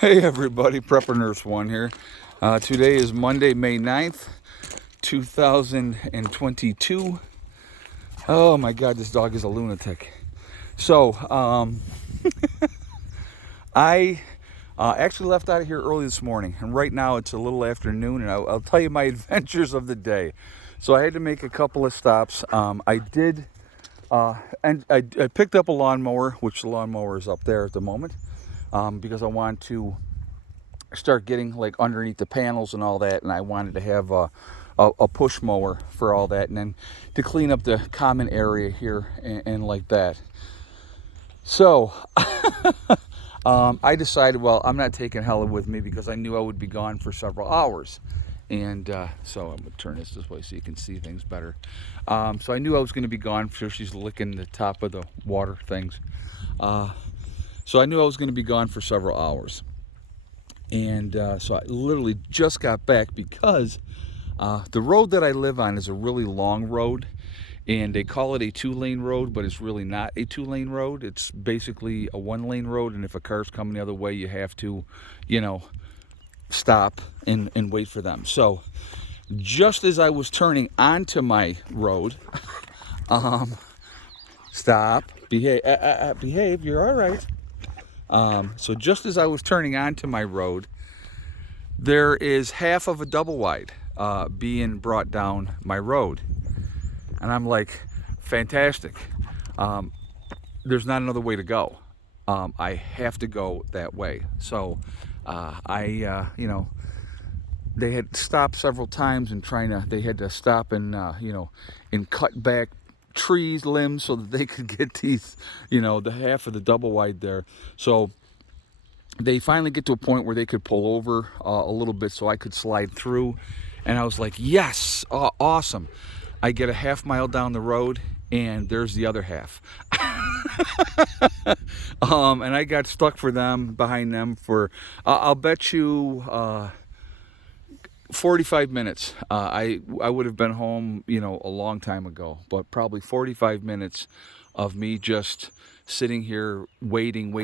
Hey everybody, Prepper Nurse One here. Today is Monday, May 9th, 2022. Oh my God, this dog is a lunatic. So, I actually left out of here early this morning, and right now it's a little afternoon, and I'll tell you my adventures of the day. So I had to make a couple of stops. I did, and I picked up a lawnmower, which the lawnmower is up there at the moment, because I want to start getting like underneath the panels and all that, and I wanted to have a push mower for all that, and then to clean up the common area here and like that. So I decided, well, I'm not taking Hella with me because I knew I would be gone for several hours. And so I'm going to turn this way so you can see things better. So I knew I was going to be gone. So she's licking the top of the water things. So I knew I was going to be gone for several hours. And so I literally just got back because the road that I live on is a really long road, and they call it a 2-lane road, but it's really not a 2-lane road. It's basically a 1-lane road, and if a car's coming the other way, you have to, stop and wait for them. So just as I was turning onto my road, stop, behave, you're all right. So just as I was turning onto my road, there is half of a double wide being brought down my road. And I'm like, fantastic. There's not another way to go. I have to go that way. So they had stopped several times and they had to stop and, and cut back trees, limbs, so that they could get these, the half of the double wide there. So they finally get to a point where they could pull over a little bit so I could slide through. And I was like, yes, awesome. I get a half mile down the road and there's the other half. And I got stuck behind them for, I'll bet you, 45 minutes. I would have been home, a long time ago, but probably 45 minutes of me just sitting here waiting.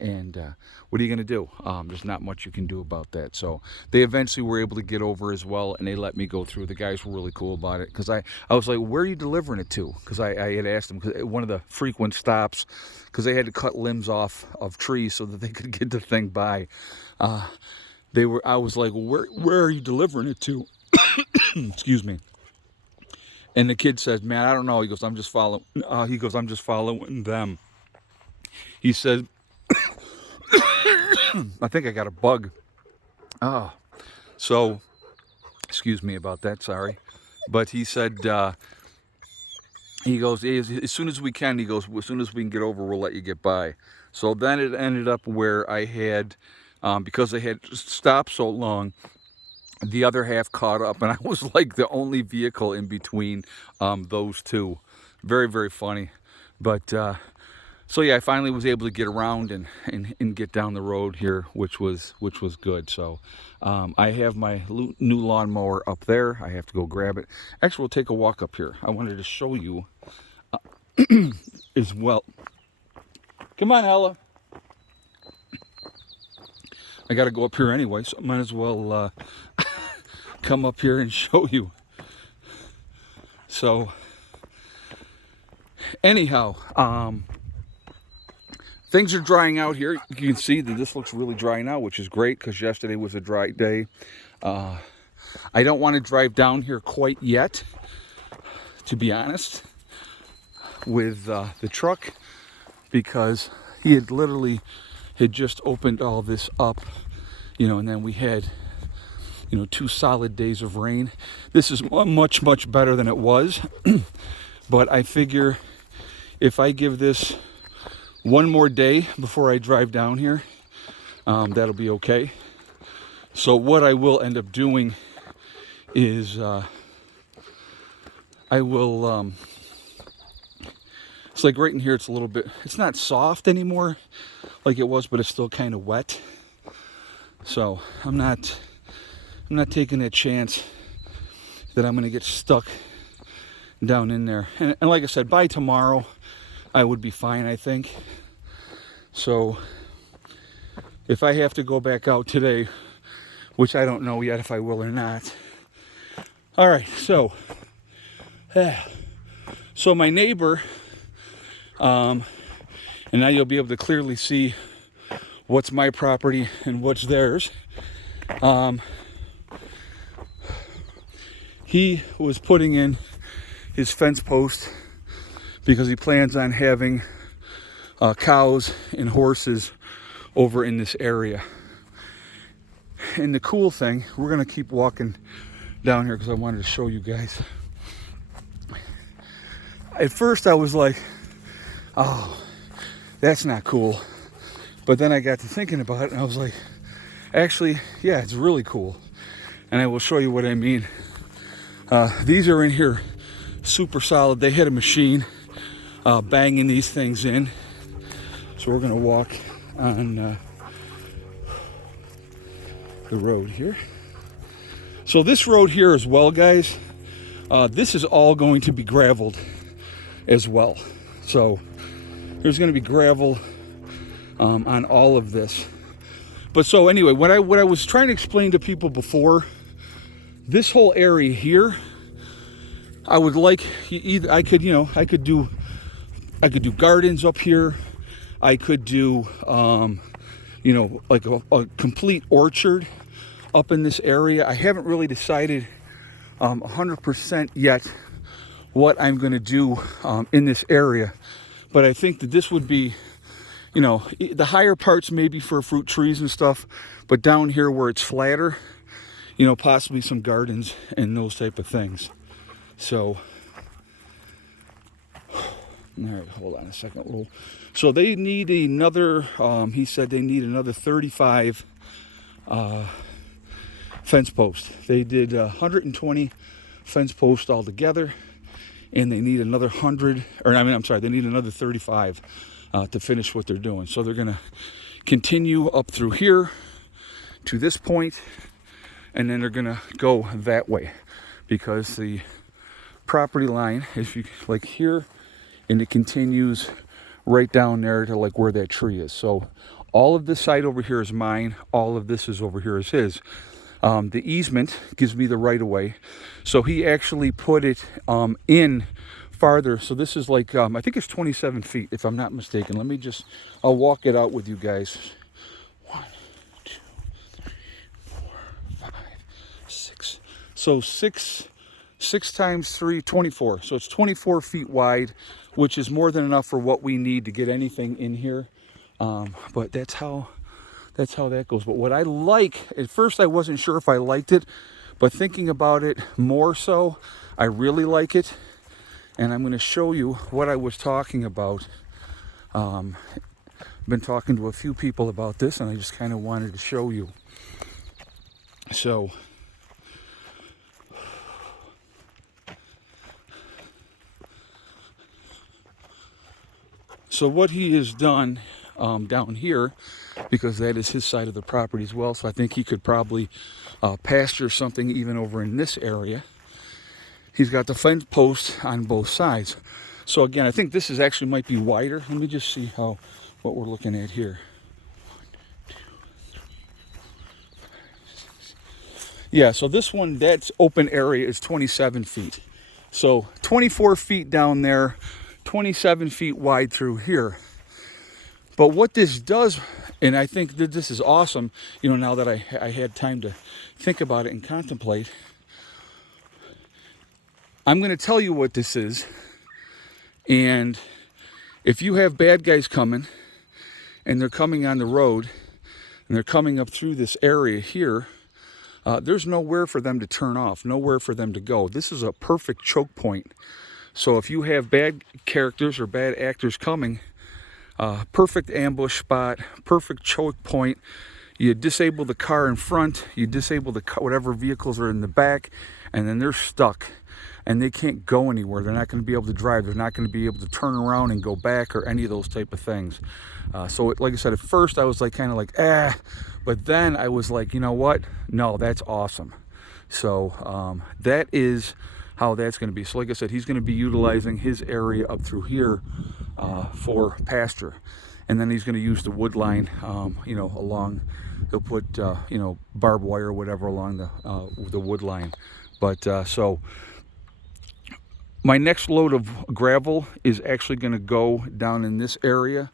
And what are you going to do? There's not much you can do about that. So they eventually were able to get over as well, and they let me go through. The guys were really cool about it because I was like, where are you delivering it to? Because I had asked them, because one of the frequent stops, because they had to cut limbs off of trees so that they could get the thing by. I was like, where are you delivering it to? Excuse me. And the kid says, man, I don't know. He goes, I'm just following them. He said, I think I got a bug. Oh, so, excuse me about that, sorry. But he said, he goes, as soon as we can, as soon as we can get over, we'll let you get by. So then it ended up where I had, because they had stopped so long, the other half caught up, and I was like the only vehicle in between those two. Very, very funny. But so yeah, I finally was able to get around and get down the road here, which was good. So I have my new lawnmower up there. I have to go grab it. Actually, we'll take a walk up here. I wanted to show you as well. Come on, Ella. I got to go up here anyway, so I might as well come up here and show you. So anyhow, things are drying out here. You can see that this looks really dry now, which is great because yesterday was a dry day. I don't want to drive down here quite yet, to be honest, with the truck, because he had literally just opened all this up, and then we had 2 solid days of rain. This is much, much better than it was. But I figure if I give this one more day before I drive down here, that'll be okay. So what I will end up doing is I will, it's like right in here, it's a little bit, it's not soft anymore like it was, but it's still kind of wet. So I'm not taking that chance that I'm going to get stuck down in there. And like I said, by tomorrow, I would be fine, I think. So if I have to go back out today, which I don't know yet if I will or not. All right, so my neighbor, and now you'll be able to clearly see what's my property and what's theirs. He was putting in his fence post because he plans on having cows and horses over in this area. And the cool thing, we're gonna keep walking down here because I wanted to show you guys. At first I was like, oh, that's not cool. But then I got to thinking about it and I was like, actually, yeah, it's really cool. And I will show you what I mean. These are in here super solid. They had a machine banging these things in. So we're gonna walk on the road here. So this road here as well, guys, this is all going to be graveled as well. So there's going to be gravel on all of this. But so anyway, what I was trying to explain to people before, this whole area here, I would like either I could do gardens up here. I could do like a complete orchard up in this area. I haven't really decided 100% yet what I'm going to do in this area, but I think that this would be, the higher parts maybe for fruit trees and stuff, but down here where it's flatter, possibly some gardens and those type of things. So, all right, hold on a second. So they need another, he said they need another 35 fence posts. They did 120 fence posts altogether, and they need another 35 to finish what they're doing. So they're gonna continue up through here to this point, and then they're gonna go that way because the property line, if you like here, and it continues right down there to like where that tree is. So all of this side over here is mine. All of this is over here is his. The easement gives me the right of way. So he actually put it in farther. So this is like, I think it's 27 feet, if I'm not mistaken. I'll walk it out with you guys. 1, 2, 3, 4, 5, 6. So 6 times 3, 24. So it's 24 feet wide, which is more than enough for what we need to get anything in here. But that's how that goes. But what I like, at first I wasn't sure if I liked it, but thinking about it more so, I really like it. And I'm going to show you what I was talking about. I've been talking to a few people about this, and I just kind of wanted to show you. So what he has done down here, because that is his side of the property as well, so I think he could probably pasture something even over in this area. He's got the fence posts on both sides. So again, I think this is actually might be wider. Let me just see what we're looking at here. 1, 2, 3, 4, 5, 6. Yeah, so this one, that's open area is 27 feet. So 24 feet down there, 27 feet wide through here. But what this does, and I think that this is awesome, now that I had time to think about it and contemplate, I'm going to tell you what this is. And if you have bad guys coming, and they're coming on the road, and they're coming up through this area here, there's nowhere for them to turn off, nowhere for them to go. This is a perfect choke point. So if you have bad characters or bad actors coming, perfect ambush spot, perfect choke point. You disable the car in front, you disable the whatever vehicles are in the back, and then they're stuck. And they can't go anywhere. They're not going to be able to drive. They're not going to be able to turn around and go back or any of those type of things. Like I said, at first I was like kind of like, but then I was like, you know what? No, that's awesome. So that is how that's going to be. So like I said, he's going to be utilizing his area up through here for pasture. and then he's going to use the wood line, along. He'll put barbed wire or whatever along the wood line. But so my next load of gravel is actually going to go down in this area,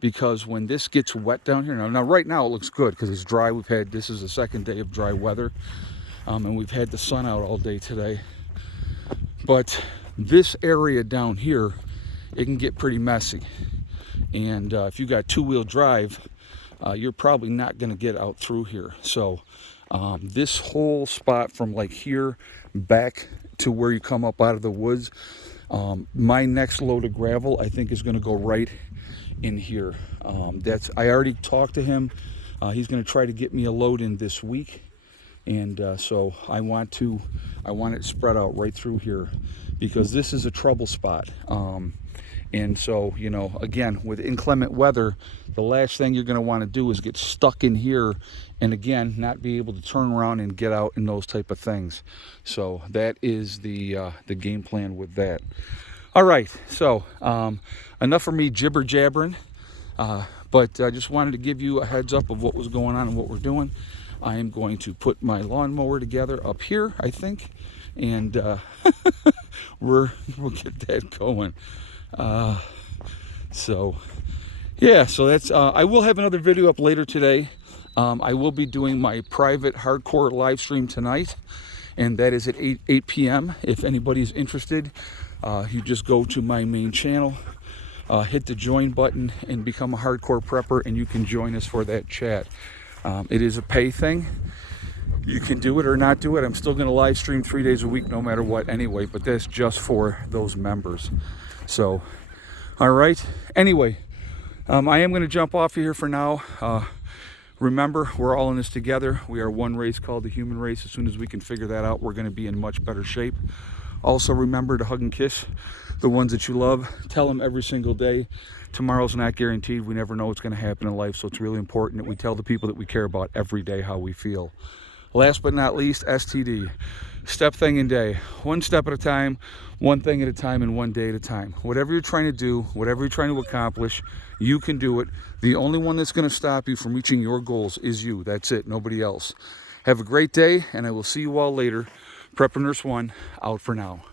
because when this gets wet down here, now right now it looks good because it's dry. This is the second day of dry weather, and we've had the sun out all day today. But this area down here, it can get pretty messy. And if you got two-wheel drive, you're probably not going to get out through here. So this whole spot from like here back to where you come up out of the woods, my next load of gravel I think is going to go right in here. I already talked to him. He's going to try to get me a load in this week, and so I want it spread out right through here, because this is a trouble spot. And so, again, with inclement weather, the last thing you're going to want to do is get stuck in here and, again, not be able to turn around and get out and those type of things. So that is the game plan with that. All right, so enough for me jibber-jabbering, but I just wanted to give you a heads up of what was going on and what we're doing. I am going to put my lawnmower together up here, I think, and we'll get that going. So that's I will have another video up later today. I will be doing my private hardcore live stream tonight, and that is at 8 p.m. If anybody's interested, you just go to my main channel, hit the join button, and become a hardcore prepper, and you can join us for that chat. It is a pay thing. You can do it or not do it. I'm still going to live stream 3 days a week no matter what anyway, but that's just for those members. So, all right. Anyway, I am going to jump off of here for now. Remember, we're all in this together. We are one race called the human race. As soon as we can figure that out, we're going to be in much better shape. Also, remember to hug and kiss the ones that you love. Tell them every single day. Tomorrow's not guaranteed. We never know what's going to happen in life, so it's really important that we tell the people that we care about every day how we feel. Last but not least, STD. Step thing in day. One step at a time, one thing at a time, and one day at a time. Whatever you're trying to do, whatever you're trying to accomplish, you can do it. The only one that's going to stop you from reaching your goals is you. That's it, nobody else. Have a great day, and I will see you all later. Prepper Nurse 1, out for now.